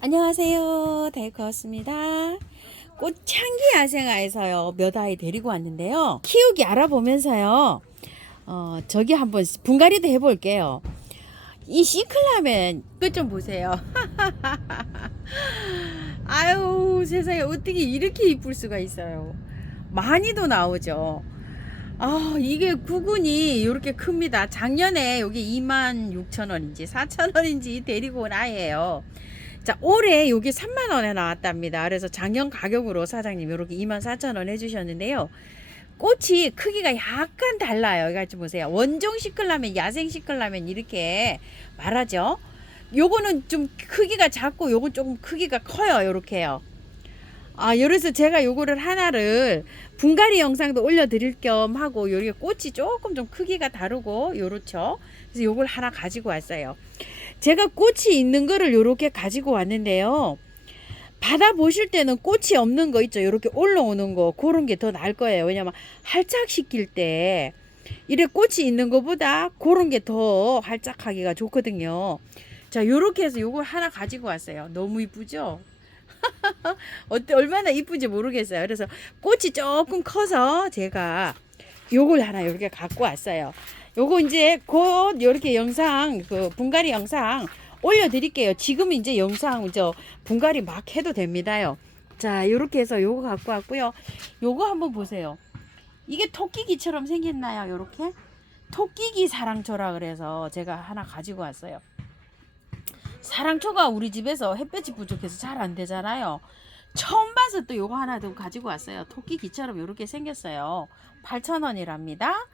안녕하세요. 데이커였습니다. 꽃향기 야생화에서요 몇 아이 데리고 왔는데요. 키우기 알아보면서요. 저기 한번 분갈이도 해볼게요. 이 시클라멘 끝 좀 보세요. 아유 세상에 어떻게 이렇게 이쁠 수가 있어요. 많이도 나오죠. 이게 구근이 이렇게 큽니다. 작년에 여기 26,000원인지 4,000원인지 데리고 온 아이예요. 자, 올해 여기 3만원에 나왔답니다. 그래서 작년 가격으로 사장님 이렇게 24,000원 해주셨는데요. 꽃이 크기가 약간 달라요. 이거 좀 보세요. 원종 시클라멘, 야생 시클라멘 이렇게 말하죠. 요거는 좀 크기가 작고 요건 조금 크기가 커요. 요렇게요. 그래서 제가 요거를 하나를 분갈이 영상도 올려드릴 겸 하고 요게 꽃이 조금 좀 크기가 다르고 요렇죠. 그래서 요걸 하나 가지고 왔어요. 제가 꽃이 있는 거를 요렇게 가지고 왔는데요. 받아 보실 때는 꽃이 없는 거 있죠. 요렇게 올라오는 거 그런 게 더 나을 거예요. 왜냐면 활착시킬 때 이래 꽃이 있는 것보다 그런 게 더 활착하기가 좋거든요. 자, 요렇게 해서 요걸 하나 가지고 왔어요. 너무 이쁘죠? 어때 얼마나 이쁜지 모르겠어요. 그래서 꽃이 조금 커서 제가 요걸 하나 이렇게 갖고 왔어요. 요거 이제 곧 이렇게 영상 그 분갈이 영상 올려드릴게요. 지금 이제 영상 저 분갈이 막 해도 됩니다요. 자, 이렇게 해서 요거 갖고 왔고요. 요거 한번 보세요. 이게 토끼기처럼 생겼나요? 요렇게 토끼기 사랑초라 그래서 제가 하나 가지고 왔어요. 사랑초가 우리 집에서 햇볕이 부족해서 잘 안 되잖아요. 처음 봐서 또 요거 하나 더 가지고 왔어요. 토끼기처럼 요렇게 생겼어요. 8,000원이랍니다.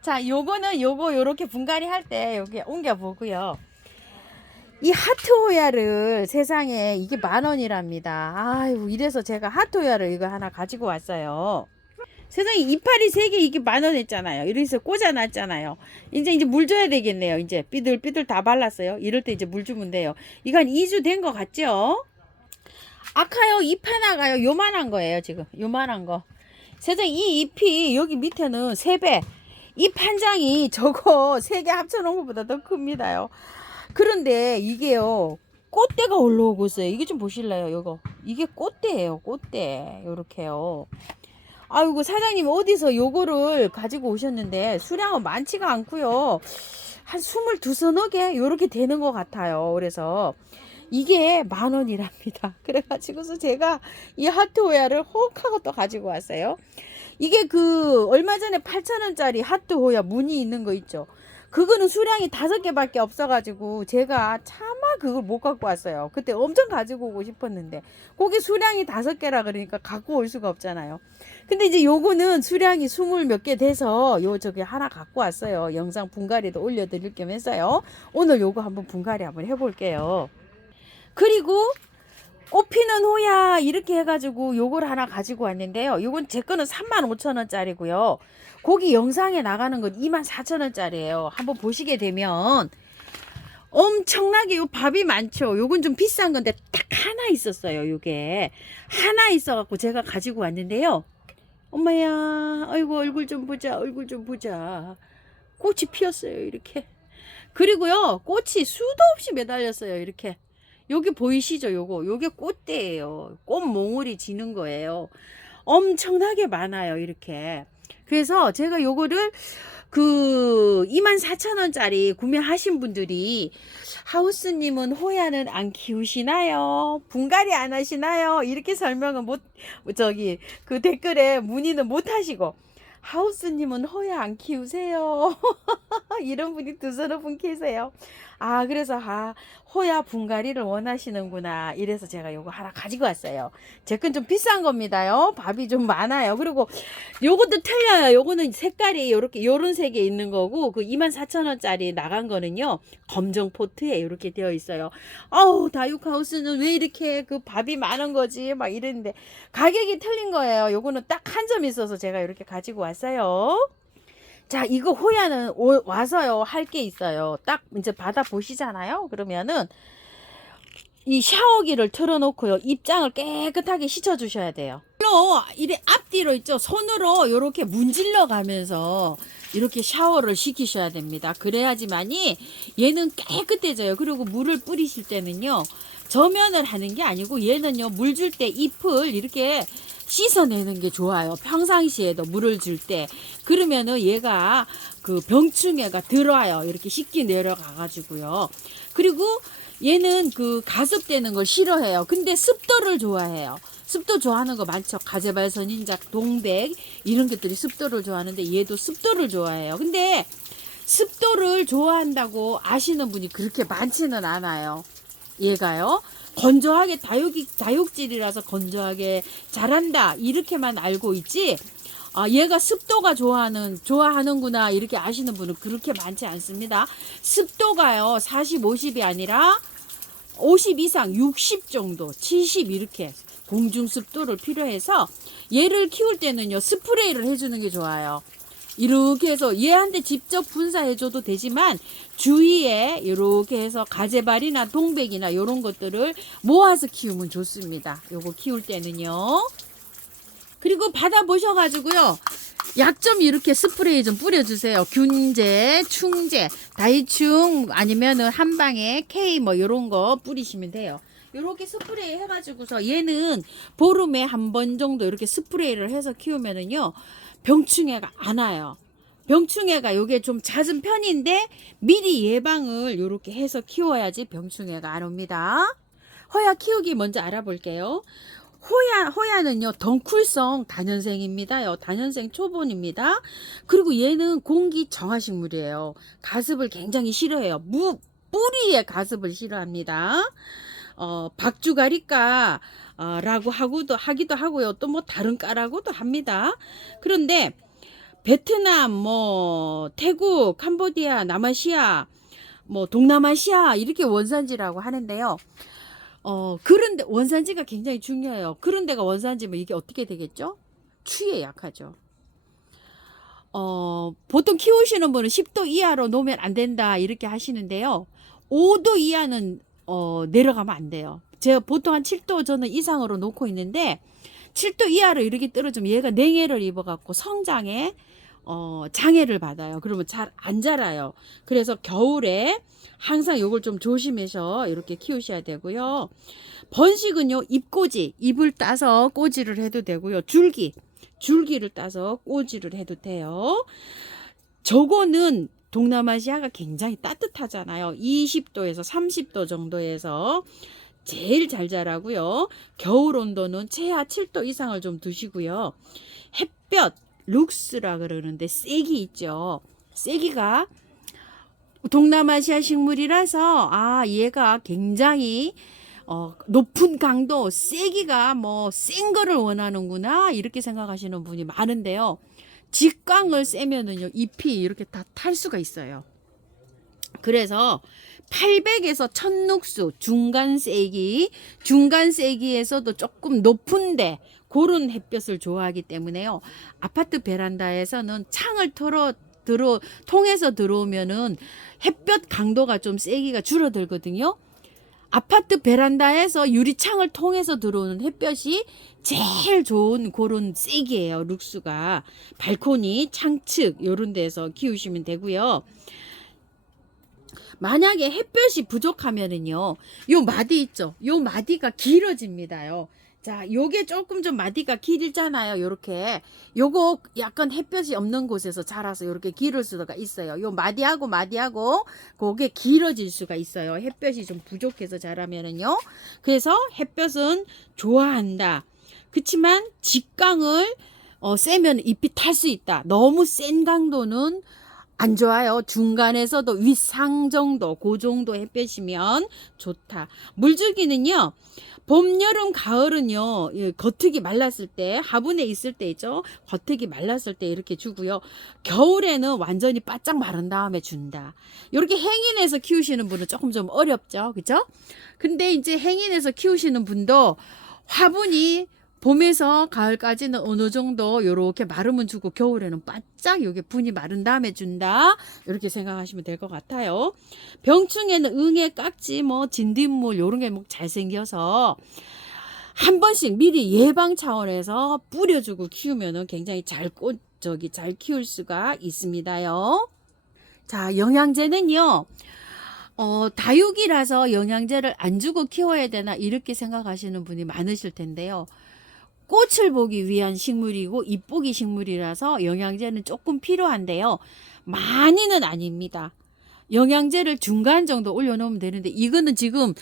자, 요거는 요거 요렇게 분갈이 할 때 여기 옮겨 보고요. 이 하트오야를 세상에 이게 10,000원이랍니다. 아유, 이래서 제가 하트오야를 이거 하나 가지고 왔어요. 세상에 이파리 3개 이게 10,000원 했잖아요. 이래서 꽂아놨잖아요. 이제 물 줘야 되겠네요. 이제 삐들삐들 다 발랐어요. 이럴 때 이제 물 주면 돼요. 이거 한 2주 된 것 같죠? 아카요 잎 하나가요. 요만한 거예요. 지금 요만한 거. 세상에 이 잎이 여기 밑에는 3배. 잎 한 장이 저거 3개 합쳐놓은 것보다 더 큽니다요. 그런데 이게요. 꽃대가 올라오고 있어요. 이게 좀 보실래요? 요거. 이게 꽃대예요. 꽃대. 요렇게요. 아이고 사장님 어디서 요거를 가지고 오셨는데 수량은 많지가 않고요. 한 22, 서너 개 요렇게 되는 것 같아요. 그래서 이게 10,000원이랍니다. 그래가지고서 제가 이 하트호야를 혹 하고 또 가지고 왔어요. 이게 그 얼마 전에 8,000원짜리 하트호야 무늬 있는 거 있죠. 그거는 수량이 5개밖에 없어가지고 제가 차마 그걸 못 갖고 왔어요. 그때 엄청 가지고 오고 싶었는데 거기 수량이 5개라 그러니까 갖고 올 수가 없잖아요. 근데 이제 요거는 수량이 20 몇 개 돼서 요 저기 하나 갖고 왔어요. 영상 분갈이도 올려드릴 겸 해서요. 오늘 요거 한번 분갈이 한번 해볼게요. 그리고 꽃피는 호야 이렇게 해가지고 요걸 하나 가지고 왔는데요. 요건 제 거는 35,000원짜리고요. 거기 영상에 나가는 건 24,000원짜리예요. 한번 보시게 되면 엄청나게 요 밥이 많죠. 요건 좀 비싼 건데 딱 하나 있었어요. 요게 하나 있어갖고 제가 가지고 왔는데요. 엄마야, 아이고 얼굴 좀 보자, 얼굴 좀 보자. 꽃이 피었어요. 이렇게. 그리고요 꽃이 수도 없이 매달렸어요. 이렇게. 여기 보이시죠? 요게 꽃대예요. 꽃몽울이 지는 거예요. 엄청나게 많아요. 이렇게. 그래서 제가 요거를 그 24,000원짜리 구매하신 분들이 하우스님은 호야는 안 키우시나요? 분갈이 안 하시나요? 이렇게 설명은 못 저기 그 댓글에 문의는 못 하시고 하우스님은 호야 안 키우세요? 이런 분이 두서너 분 계세요. 그래서 호야 분갈이를 원하시는구나. 이래서 제가 요거 하나 가지고 왔어요. 제 건 좀 비싼 겁니다요. 밥이 좀 많아요. 그리고 요것도 틀려요. 요거는 색깔이 요렇게 요런 색에 있는 거고 그 24,000원짜리 나간 거는요. 검정 포트에 이렇게 되어 있어요. 다육하우스는 왜 이렇게 그 밥이 많은 거지? 막 이랬는데 가격이 틀린 거예요. 요거는 딱 한 점 있어서 제가 이렇게 가지고 왔어요. 자, 이거 호야는 와서요 할 게 있어요. 딱 이제 받아 보시잖아요. 그러면은 이 샤워기를 틀어놓고요 입장을 깨끗하게 씻어 주셔야 돼요. 이래 앞뒤로 있죠. 손으로 이렇게 문질러 가면서 이렇게 샤워를 시키셔야 됩니다. 그래야지만이 얘는 깨끗해져요. 그리고 물을 뿌리실 때는요, 저면을 하는 게 아니고 얘는요, 물 줄 때 잎을 이렇게 씻어내는 게 좋아요. 평상시에도 물을 줄 때. 그러면은 얘가 그 병충해가 들어와요. 이렇게 씻기 내려가 가지고요. 그리고 얘는 그 가습되는 걸 싫어해요. 근데 습도를 좋아해요. 습도 좋아하는 거 많죠. 가재발 선인작, 동백 이런 것들이 습도를 좋아하는데 얘도 습도를 좋아해요. 근데 습도를 좋아한다고 아시는 분이 그렇게 많지는 않아요. 얘가요. 건조하게 다육질이라서 건조하게 자란다 이렇게만 알고 있지. 얘가 습도가 좋아하는구나 이렇게 아시는 분은 그렇게 많지 않습니다. 습도가요 40, 50이 아니라 50 이상 60 정도 70 이렇게 공중 습도를 필요해서 얘를 키울 때는요 스프레이를 해주는 게 좋아요. 이렇게 해서 얘한테 직접 분사해줘도 되지만 주위에 이렇게 해서 가재발이나 동백이나 이런 것들을 모아서 키우면 좋습니다. 요거 키울 때는요. 그리고 받아보셔가지고요. 약 좀 이렇게 스프레이 좀 뿌려주세요. 균제, 충제, 다이충 아니면은 한방에 K 뭐 이런 거 뿌리시면 돼요. 요렇게 스프레이 해가지고서 얘는 보름에 한 번 정도 이렇게 스프레이를 해서 키우면은요. 병충해가 안 와요. 병충해가 요게 좀 잦은 편인데 미리 예방을 요렇게 해서 키워야지 병충해가 안 옵니다. 호야 키우기 먼저 알아볼게요. 호야는요 덩쿨성 다년생입니다요. 다년생 초본입니다. 그리고 얘는 공기 정화식물이에요. 가습을 굉장히 싫어해요. 뿌리에 가습을 싫어합니다. 박주가리까 라고 하기도 하고요. 또 뭐 다른 까라고도 합니다. 그런데 베트남, 뭐 태국, 캄보디아, 남아시아, 뭐 동남아시아 이렇게 원산지라고 하는데요. 그런데 원산지가 굉장히 중요해요. 그런 데가 원산지면 이게 어떻게 되겠죠? 추위에 약하죠. 보통 키우시는 분은 10도 이하로 놓으면 안 된다 이렇게 하시는데요. 5도 이하는 내려가면 안 돼요. 제가 보통 한 7도 저는 이상으로 놓고 있는데 7도 이하로 이렇게 떨어지면 얘가 냉해를 입어갖고 성장에 장애를 받아요. 그러면 잘 안 자라요. 그래서 겨울에 항상 요걸 좀 조심해서 이렇게 키우셔야 되고요. 번식은요, 잎을 따서 꼬지를 해도 되고요. 줄기를 따서 꼬지를 해도 돼요. 저거는 동남아시아가 굉장히 따뜻하잖아요. 20도에서 30도 정도에서 제일 잘 자라고요. 겨울 온도는 최하 7도 이상을 좀 두시고요. 햇볕, 룩스라 그러는데 쐐기 있죠. 쐐기가 동남아시아 식물이라서 얘가 굉장히 높은 강도, 쐐기가 뭐 센 거를 원하는구나 이렇게 생각하시는 분이 많은데요. 직광을 쐬면은요 잎이 이렇게 다 탈 수가 있어요. 그래서 800에서 1000룩스 중간 쐐기에서도 조금 높은데 그런 햇볕을 좋아하기 때문에요. 아파트 베란다에서는 창을 통해서 들어오면은 햇볕 강도가 좀 세기가 줄어들거든요. 아파트 베란다에서 유리창을 통해서 들어오는 햇볕이 제일 좋은 그런 쐐기예요. 룩스가 발코니, 창측 이런 데서 키우시면 되고요. 만약에 햇볕이 부족하면은요, 요 마디 있죠? 요 마디가 길어집니다요. 자, 요게 조금 좀 마디가 길잖아요. 요렇게. 요거 약간 햇볕이 없는 곳에서 자라서 요렇게 기를 수가 있어요. 요 마디하고 그게 길어질 수가 있어요. 햇볕이 좀 부족해서 자라면은요. 그래서 햇볕은 좋아한다. 그치만 직광을 쐬면 잎이 탈 수 있다. 너무 센 강도는 안 좋아요. 중간에서도 윗상 정도, 그 정도 햇볕이면 좋다. 물주기는요, 봄, 여름, 가을은요, 겉흙이 말랐을 때, 화분에 있을 때 있죠? 겉흙이 말랐을 때 이렇게 주고요. 겨울에는 완전히 바짝 마른 다음에 준다. 이렇게 행인해서 키우시는 분은 조금 좀 어렵죠? 그죠? 근데 이제 행인해서 키우시는 분도 화분이 봄에서 가을까지는 어느 정도 요렇게 마르면 주고 겨울에는 바짝 요게 분이 마른 다음에 준다. 이렇게 생각하시면 될 것 같아요. 병충해는 응애, 깍지, 뭐 진딧물 요런 게 뭐 잘생겨서 한 번씩 미리 예방 차원에서 뿌려주고 키우면은 굉장히 잘 키울 수가 있습니다요. 자, 영양제는요. 다육이라서 영양제를 안 주고 키워야 되나 이렇게 생각하시는 분이 많으실 텐데요. 꽃을 보기 위한 식물이고 잎보기 식물이라서 영양제는 조금 필요한데요. 많이는 아닙니다. 영양제를 중간 정도 올려놓으면 되는데 이거는 지금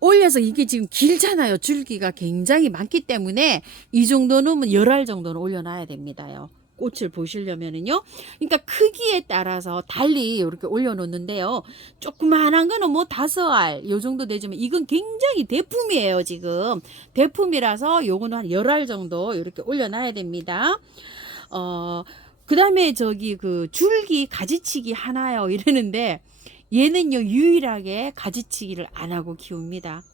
올려서 이게 지금 길잖아요. 줄기가 굉장히 많기 때문에 이 정도 넣으면 10알 정도는 올려놔야 됩니다요. 꽃을 보시려면은요. 그러니까 크기에 따라서 달리 이렇게 올려놓는데요. 조그만한 거는 뭐 5알 요 정도 되지만 이건 굉장히 대품이에요. 지금 대품이라서 요거는 한 10알 정도 이렇게 올려놔야 됩니다. 그 다음에 저기 그 줄기 가지치기 하나요 이러는데 얘는요 유일하게 가지치기를 안 하고 키웁니다.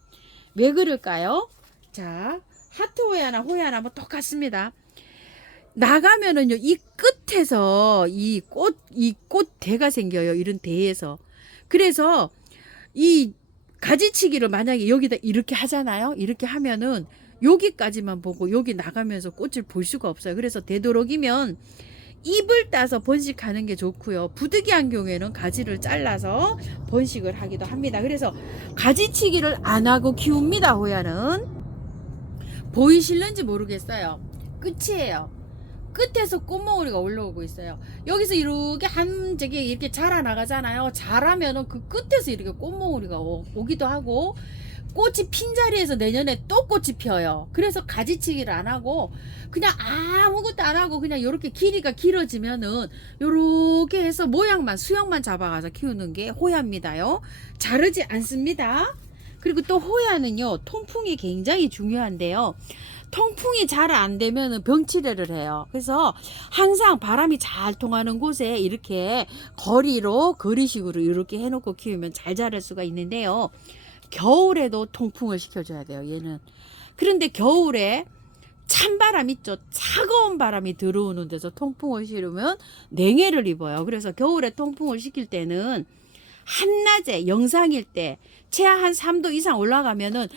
왜 그럴까요? 자, 하트 호야나 호야나 뭐 똑같습니다. 나가면은요 이 끝에서 이 꽃 대가 생겨요. 이런 대에서. 그래서 이 가지치기를 만약에 여기다 이렇게 하잖아요. 이렇게 하면은 여기까지만 보고 여기 나가면서 꽃을 볼 수가 없어요. 그래서 되도록이면 잎을 따서 번식하는 게 좋고요. 부득이한 경우에는 가지를 잘라서 번식을 하기도 합니다. 그래서 가지치기를 안 하고 키웁니다. 호야는. 보이실는지 모르겠어요. 끝이에요. 끝에서 꽃몽우리가 올라오고 있어요. 여기서 이렇게 저기 이렇게 자라나가잖아요. 자라면은 그 끝에서 이렇게 꽃몽우리가 오기도 하고 꽃이 핀 자리에서 내년에 또 꽃이 펴요. 그래서 가지치기를 안 하고 그냥 아무것도 안 하고 그냥 이렇게 길이가 길어지면은 요렇게 해서 모양만 수영만 잡아가서 키우는 게 호야입니다요. 자르지 않습니다. 그리고 또 호야는요 통풍이 굉장히 중요한데요. 통풍이 잘 안 되면 병치레를 해요. 그래서 항상 바람이 잘 통하는 곳에 이렇게 거리식으로 이렇게 해놓고 키우면 잘 자랄 수가 있는데요. 겨울에도 통풍을 시켜줘야 돼요. 얘는. 그런데 겨울에 찬바람 있죠. 차가운 바람이 들어오는 데서 통풍을 실으면 냉해를 입어요. 그래서 겨울에 통풍을 시킬 때는 한낮에 영상일 때 최하 한 3도 이상 올라가면은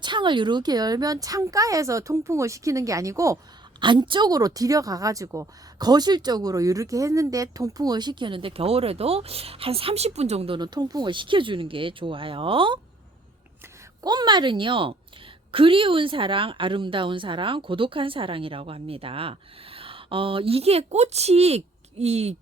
창을 이렇게 열면 창가에서 통풍을 시키는 게 아니고 안쪽으로 들여가가지고 거실 쪽으로 이렇게 했는데 통풍을 시키는데 겨울에도 한 30분 정도는 통풍을 시켜주는 게 좋아요. 꽃말은요. 그리운 사랑, 아름다운 사랑, 고독한 사랑이라고 합니다. 이게 꽃이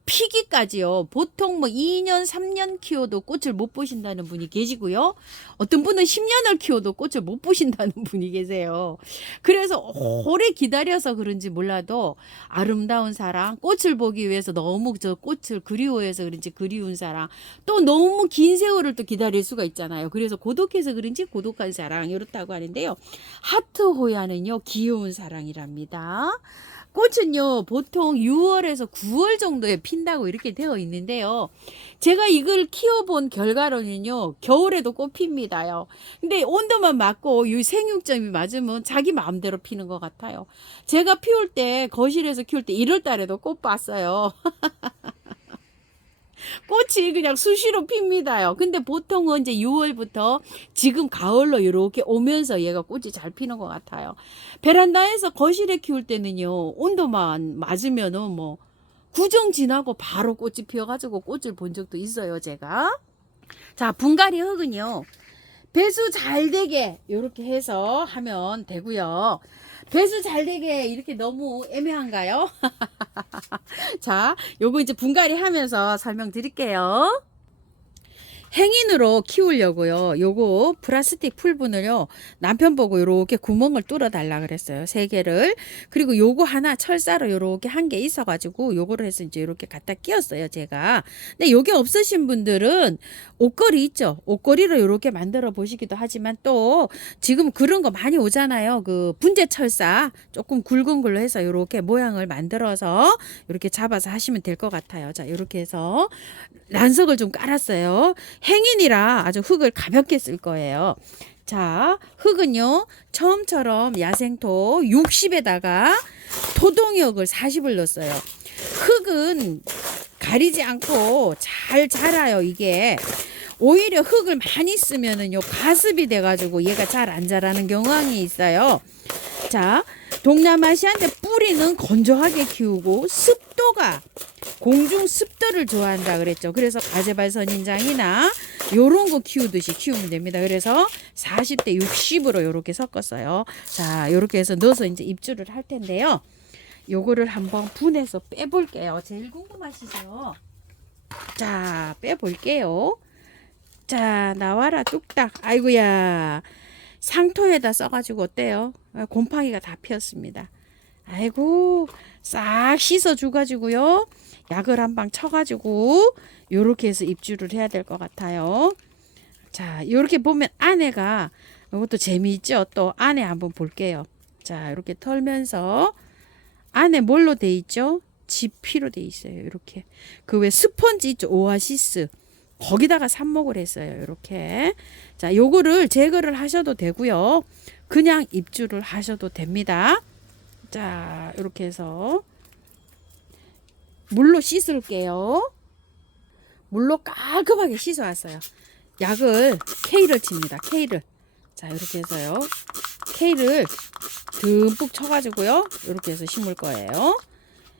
피기까지요. 보통 뭐 2년, 3년 키워도 꽃을 못 보신다는 분이 계시고요. 어떤 분은 10년을 키워도 꽃을 못 보신다는 분이 계세요. 그래서 오래 기다려서 그런지 몰라도 아름다운 사랑, 꽃을 보기 위해서 너무 저 꽃을 그리워해서 그런지 그리운 사랑, 또 너무 긴 세월을 또 기다릴 수가 있잖아요. 그래서 고독해서 그런지 고독한 사랑 이렇다고 하는데요. 하트 호야는요 귀여운 사랑이랍니다. 꽃은요 보통 6월에서 9월 정도에 핀다고 이렇게 되어 있는데요. 제가 이걸 키워본 결과로는요 겨울에도 꽃 핍니다요. 근데 온도만 맞고 이 생육점이 맞으면 자기 마음대로 피는 것 같아요. 제가 피울 때 거실에서 키울 때 1월 달에도 꽃 봤어요. 꽃이 그냥 수시로 핍니다요. 근데 보통은 이제 6월부터 지금 가을로 이렇게 오면서 얘가 꽃이 잘 피는 것 같아요. 베란다에서 거실에 키울 때는요, 온도만 맞으면은 뭐, 구정 지나고 바로 꽃이 피어가지고 꽃을 본 적도 있어요, 제가. 자, 분갈이 흙은요, 배수 잘 되게 이렇게 해서 하면 되고요. 배수 잘 되게 이렇게 너무 애매한가요? 자, 요거 이제 분갈이 하면서 설명드릴게요. 행인으로 키우려고요. 요거 플라스틱 풀분을요. 남편 보고 요렇게 구멍을 뚫어 달라 그랬어요. 3개를. 그리고 요거 하나 철사로 요렇게 한 개 있어 가지고 요거를 해서 이제 요렇게 갖다 끼웠어요, 제가. 근데 요게 없으신 분들은 옷걸이 있죠. 옷걸이로 요렇게 만들어 보시기도 하지만 또 지금 그런 거 많이 오잖아요. 그 분재 철사 조금 굵은 걸로 해서 요렇게 모양을 만들어서 요렇게 잡아서 하시면 될 것 같아요. 자, 요렇게 해서 란석을 좀 깔았어요. 행인이라 아주 흙을 가볍게 쓸 거예요. 자, 흙은요 처음처럼 야생토 60에다가 토동역을 40을 넣었어요. 흙은 가리지 않고 잘 자라요. 이게 오히려 흙을 많이 쓰면은요 가습이 돼가지고 얘가 잘 안 자라는 경향이 있어요. 자, 동남아시아인데 뿌리는 건조하게 키우고 습도가 공중 습도를 좋아한다 그랬죠. 그래서 가재발 선인장이나 요런 거 키우듯이 키우면 됩니다. 그래서 40대 60으로 요렇게 섞었어요. 자, 요렇게 해서 넣어서 이제 입주를 할 텐데요. 요거를 한번 분해서 빼볼게요. 제일 궁금하시죠? 자, 빼볼게요. 자, 나와라 뚝딱. 아이고야. 상토에다 써가지고 어때요? 곰팡이가 다 피었습니다. 아이고, 싹 씻어줘가지고요. 약을 한 방 쳐가지고 요렇게 해서 입주를 해야 될 것 같아요. 자, 요렇게 보면 안에가 이것도 재미있죠? 또 안에 한번 볼게요. 자, 이렇게 털면서 안에 뭘로 돼 있죠? 지피로 돼 있어요. 이렇게 그 왜 스펀지 있죠? 오아시스 거기다가 삽목을 했어요. 이렇게 자, 요거를 제거를 하셔도 되고요. 그냥 입주를 하셔도 됩니다. 자, 이렇게 해서 물로 씻을게요. 물로 깔끔하게 씻어왔어요. 약을 K를 칩니다. K를. 자, 이렇게 해서요. K를 듬뿍 쳐가지고요. 이렇게 해서 심을 거예요.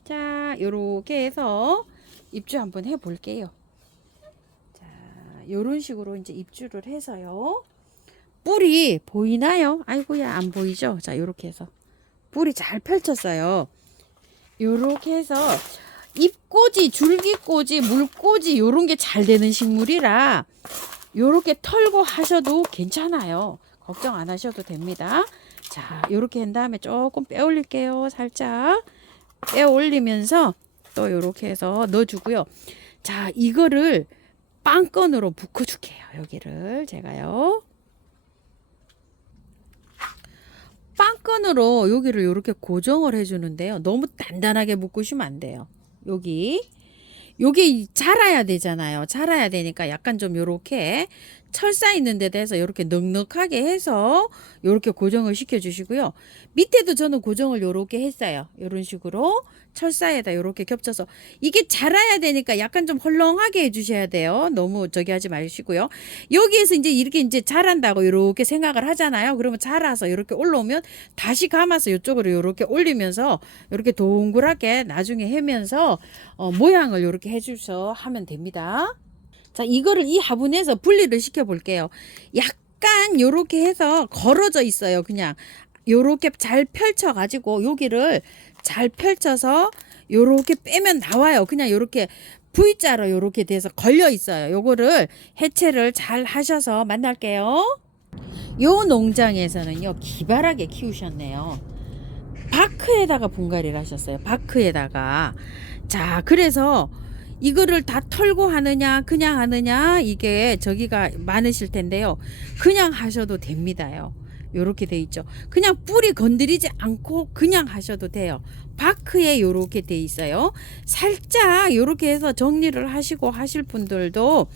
자, 이렇게 해서 입주 한번 해볼게요. 자, 이런 식으로 이제 입주를 해서요. 뿌리 보이나요? 아이고야, 안 보이죠? 자, 이렇게 해서 뿌리 잘 펼쳤어요. 이렇게 해서 잎꽂이, 줄기꽂이, 물꽂이 요런 게 잘 되는 식물이라 요렇게 털고 하셔도 괜찮아요. 걱정 안 하셔도 됩니다. 자, 요렇게 한 다음에 조금 빼 올릴게요. 살짝 빼 올리면서 또 요렇게 해서 넣어주고요. 자, 이거를 빵건으로 묶어 줄게요. 여기를 제가요. 빵건으로 여기를 이렇게 고정을 해주는데요. 너무 단단하게 묶으시면 안 돼요. 여기 자라야 되잖아요. 자라야 되니까 약간 좀 요렇게 철사 있는 데 대해서 요렇게 넉넉하게 해서 요렇게 고정을 시켜 주시고요. 밑에도 저는 고정을 요렇게 했어요. 요런 식으로 철사에다 요렇게 겹쳐서 이게 자라야 되니까 약간 좀 헐렁하게 해 주셔야 돼요. 너무 저기 하지 마시고요. 여기에서 이제 이렇게 이제 자란다고 요렇게 생각을 하잖아요. 그러면 자라서 요렇게 올라오면 다시 감아서 이쪽으로 요렇게 올리면서 요렇게 동그랗게 나중에 해면서 모양을 요렇게 해주셔 하면 됩니다. 자, 이거를 이 화분에서 분리를 시켜 볼게요. 약간 요렇게 해서 걸어져 있어요. 그냥 요렇게 잘 펼쳐 가지고 여기를 잘 펼쳐서 요렇게 빼면 나와요. 그냥 요렇게 V자로 요렇게 돼서 걸려 있어요. 요거를 해체를 잘 하셔서 만날게요. 요 농장에서는요 기발하게 키우셨네요. 바크에다가 분갈이를 하셨어요. 바크에다가. 자, 그래서 이거를 다 털고 하느냐 그냥 하느냐 이게 저기가 많으실 텐데요. 그냥 하셔도 됩니다요. 요렇게 돼 있죠. 그냥 뿌리 건드리지 않고 그냥 하셔도 돼요. 바크에 요렇게 돼 있어요. 살짝 요렇게 해서 정리를 하시고 하실 분들도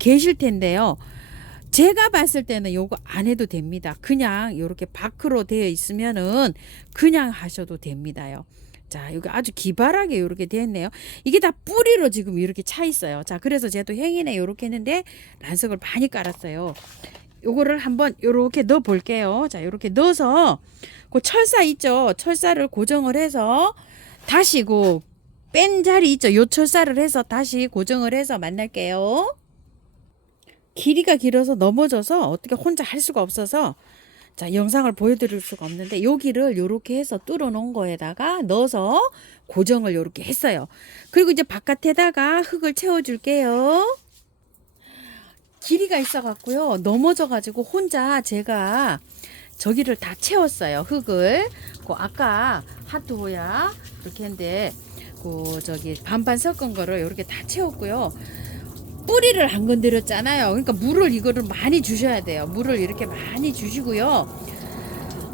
계실 텐데요. 제가 봤을 때는 요거 안 해도 됩니다. 그냥 요렇게 바크로 되어 있으면은 그냥 하셔도 됩니다요. 자, 여기 아주 기발하게 이렇게 되어 있네요. 이게 다 뿌리로 지금 이렇게 차 있어요. 자, 그래서 제가 또 행인에 이렇게 했는데 란석을 많이 깔았어요. 요거를 한번 요렇게 넣어 볼게요. 자, 요렇게 넣어서 그 철사 있죠. 철사를 고정을 해서 다시 그 뺀 자리 있죠. 요 철사를 해서 다시 고정을 해서 만날게요. 길이가 길어서 넘어져서 어떻게 혼자 할 수가 없어서 자, 영상을 보여드릴 수가 없는데 여기를 요렇게 해서 뚫어 놓은 거에다가 넣어서 고정을 요렇게 했어요. 그리고 이제 바깥에다가 흙을 채워 줄게요. 길이가 있어 갖고요 넘어져 가지고 혼자 제가 저기를 다 채웠어요. 흙을 아까 하트호야 이렇게 했는데 저기 반반 섞은 거를 이렇게 다 채웠고요. 뿌리를 안 건드렸잖아요. 그러니까 물을 이거를 많이 주셔야 돼요. 물을 이렇게 많이 주시고요.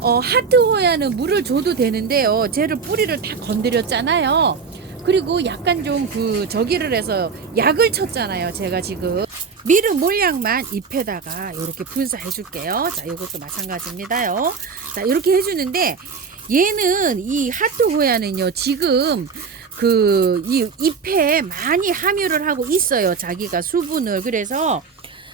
하트호야는 물을 줘도 되는데요. 쟤를 뿌리를 다 건드렸잖아요. 그리고 약간 좀 저기를 해서 약을 쳤잖아요. 제가 지금 미르 몰약만 잎에다가 이렇게 분사해 줄게요. 자, 이것도 마찬가지입니다요. 자, 이렇게 해주는데 얘는 이 하트호야는요 지금 이 잎에 많이 함유를 하고 있어요. 자기가 수분을. 그래서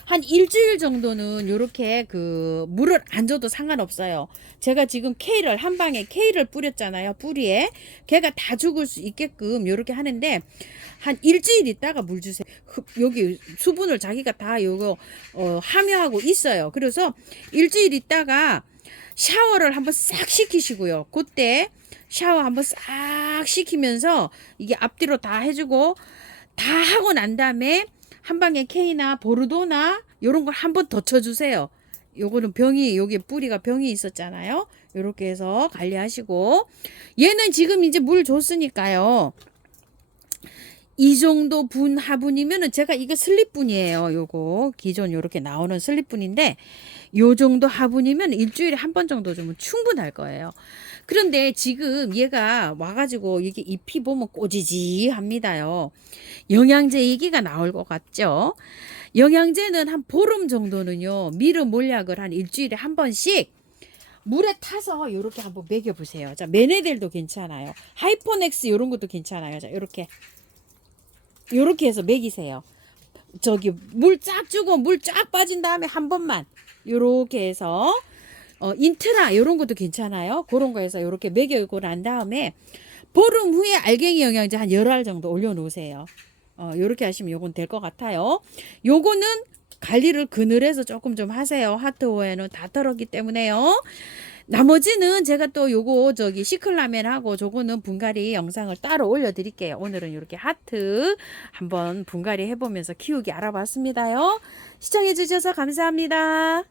한 일주일 정도는 요렇게 그 물을 안 줘도 상관없어요. 제가 지금 K를 한 방에 K를 뿌렸잖아요. 뿌리에 걔가 다 죽을 수 있게끔 요렇게 하는데 한 일주일 있다가 물 주세요. 여기 수분을 자기가 다 요거 함유하고 있어요. 그래서 일주일 있다가 샤워를 한번 싹 시키시고요. 그때 샤워 한번 싹 시키면서 이게 앞뒤로 다 해주고 다 하고 난 다음에 한 방에 K나 보르도나 요런 걸 한 번 더 쳐주세요. 요거는 병이 여기 뿌리가 병이 있었잖아요. 요렇게 해서 관리하시고 얘는 지금 이제 물 줬으니까요. 이 정도 분 화분이면은 제가 이거 슬립분이에요. 요거 기존 요렇게 나오는 슬립분인데 요 정도 화분이면 일주일에 한 번 정도 주면 충분할 거예요. 그런데 지금 얘가 와가지고 이게 잎이 보면 꼬지지합니다요. 영양제 얘기가 나올 것 같죠? 영양제는 한 보름 정도는요. 미르 몰약을 한 일주일에 한 번씩 물에 타서 요렇게 한번 먹여보세요. 자, 메네델도 괜찮아요. 하이포넥스 요런 것도 괜찮아요. 자, 요렇게 해서 먹이세요. 저기 물 쫙 주고 물 쫙 빠진 다음에 한 번만 요렇게 해서 인트라 요런 것도 괜찮아요. 그런 거 해서 요렇게 먹여고 난 다음에 보름 후에 알갱이 영양제 한 10알 정도 올려 놓으세요. 요렇게 하시면 요건 될 것 같아요. 요거는 관리를 그늘에서 조금 좀 하세요. 하트호에는 다 털었기 때문에요. 나머지는 제가 또 요거 저기 시클라멘하고 저거는 분갈이 영상을 따로 올려드릴게요. 오늘은 이렇게 하트 한번 분갈이 해보면서 키우기 알아봤습니다요. 시청해주셔서 감사합니다.